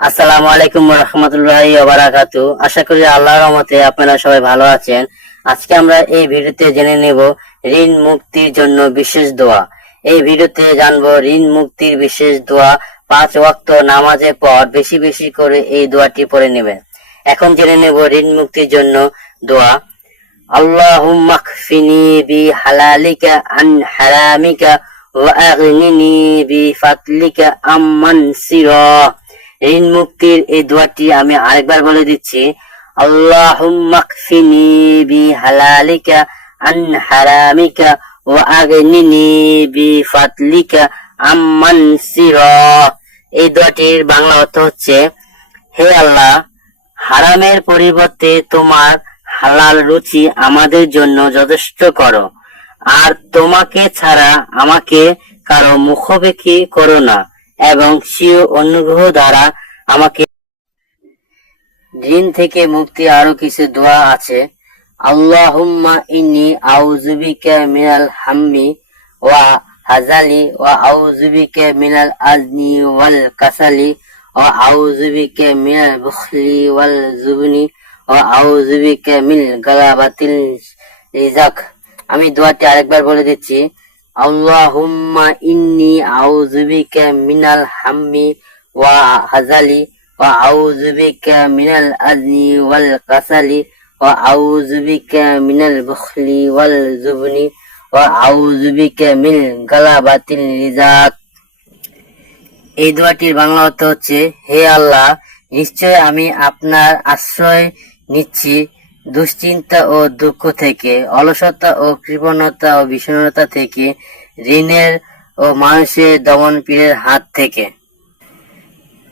আসসালামু আলাইকুম রহমতুল্লাহি ওয়া বারাকাতু। আশা করি আল্লাহর রহমতে আপনারা সবাই ভালো আছেন। আজকে আমরা এই ভিডিওতে জেনে নেব ঋণ মুক্তির জন্য বিশেষ দোয়া। এই ভিডিওতে জানবো ঋণ মুক্তির বিশেষ দোয়া। 5 ওয়াক্ত নামাজের পর বেশি বেশি করে এই দোয়াটি পড়ে নেবেন। এখন জেনে নেব ঋণ মুক্তির জন্য দোয়া। আল্লাহুম্মা কফিনি বিহালালিকা আন হারামিকা ওয়া আগনিনি বিফাদলিকা আম্মান সিরা। ঋণ মুক্তির এই দোয়াটি আমি আরেকবার বলে দিচ্ছি। আল্লাহুম্মা কফিনি বিহালালিকা আন হারামিকা ওয়া আগনিনি বিফাদলিকা আম্মান সিরা। এই দোয়াটির বাংলা অর্থ হচ্ছে, হে আল্লাহ, হারামের পরিবর্তে তোমার হালাল রুচি আমাদের জন্য যথেষ্ট করো, আর তোমাকে ছাড়া আমাকে কারো মুখাপেক্ষী করো না, এবং স্বীয় অনুগ্রহ দ্বারা আমাকে। ঋণ থেকে মুক্তি আরো কিছু দোয়া আছে। আল্লাহুম্মা ইন্নী আউযু বিকা মিনাল হাম্মি ওয়া হাজালি ওয়া আউযু বিকা মিনাল আজনি ওয়াল কাসালি ওয়া আউযু বিকা মিনাল বুখলি ওয়াল জুবনি ওয়া আউযু বিকা মিন গালাবাতিল রিজাক। আমি দোয়াটি আরেকবার বলে দিচ্ছি। আল্লাহুম্মা ইন্নী আউযু বিকা মিনাল হাম্মি ওয়া হাজালি ওয়া আউযু বিকা মিনাল আজনি ওয়াল কাসালি ওয়া আউযু বিকা মিনাল বুখলি ওয়াল জুবনি ওয়া আউযু বিকা মিন গালাবাতিল রিজাক। এই দোয়াটির বাংলা অর্থ হচ্ছে, হে আল্লাহ, নিশ্চয় আমি আপনার আশ্রয় নিচ্ছি দুশ্চিন্তা ও দুঃখ থেকে, অলসতা ও কৃপণতা ও বিষণ্ণতা থেকে, ঋণের ও মানুষের দমন পীড়ের হাত থেকে।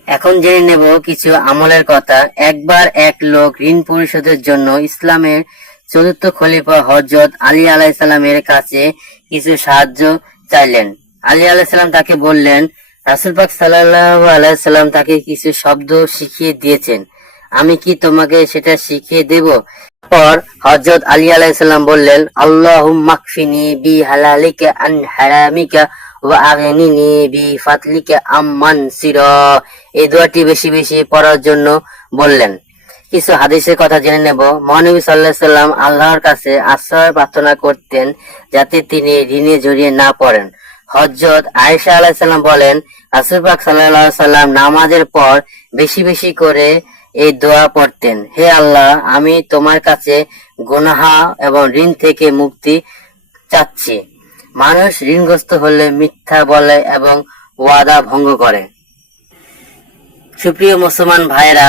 এখন জেনে নেব কিছু আমলের কথা। একবার এক লোক ঋণ পরিশোধের জন্য ইসলামের চতুর্থ খলিফা হযরত আলী আলাইহিসসালামের কাছে কিছু সাহায্য চাইলেন। আলী আলাইহিসসালাম তাকে বললেন, রাসূল পাক সাল্লাল্লাহু আলাইহি ওয়াসাল্লাম তাকে কিছু শব্দ শিখিয়ে দিয়েছেন, আমি কি তোমাকে সেটা শিখিয়ে দেব? পর হযরত আলী আলাইহিসসালাম বললেন, আল্লাহুম্মা কফিনি বিহালালিকা আন হারামিকা ওয়া আগনিনি বিফাদলিকা আম্মান সিরা। এই দোয়াটি বেশি বেশি পড়ার জন্য বললেন। কিছু হাদিসের কথা জেনে নেব। মহানবী সাল্লাল্লাহু আলাইহি ওয়াসাল্লাম আল্লাহর কাছে আশ্রয় প্রার্থনা করতেন যাতে তিনি ঋণে জড়িয়ে না পড়েন। হযরত আয়েশা আলাইহিস সালাম বলেন, রাসূল পাক সাল্লাল্লাহু আলাইহি ওয়াসাল্লাম নামাজের পর বেশি বেশি করে এই দোয়া পড়তেন, হে আল্লাহ, আমি তোমার কাছে গুনাহ এবং ঋণ থেকে মুক্তি চাচ্ছি। মানুষ ঋণগ্রস্ত হলে মিথ্যা বলে এবং ওয়াদা ভঙ্গ করে। সুপ্রিয় মুসলমান ভাইরা,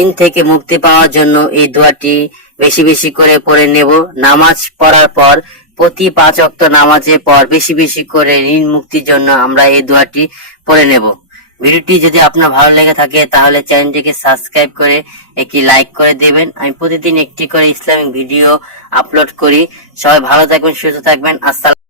ঋণ থেকে মুক্তি পাওয়ার জন্য এই দোয়াটি বেশি বেশি করে পড়ে নেব। নামাজ পড়ার পর প্রতি 5 ওয়াক্ত নামাজের পর বেশি বেশি করে ঋণ মুক্তির জন্য আমরা এই দোয়াটি পড়ে নেব। ভিডিওটি যদি আপনার ভালো লেগে থাকে তাহলে চ্যানেলটিকে সাবস্ক্রাইব করে একটি লাইক করে দেবেন। আমি প্রতিদিন একটি করে ইসলামিক ভিডিও আপলোড করি। সবাই ভালো থাকবেন, সুস্থ থাকবেন। আসসালাম।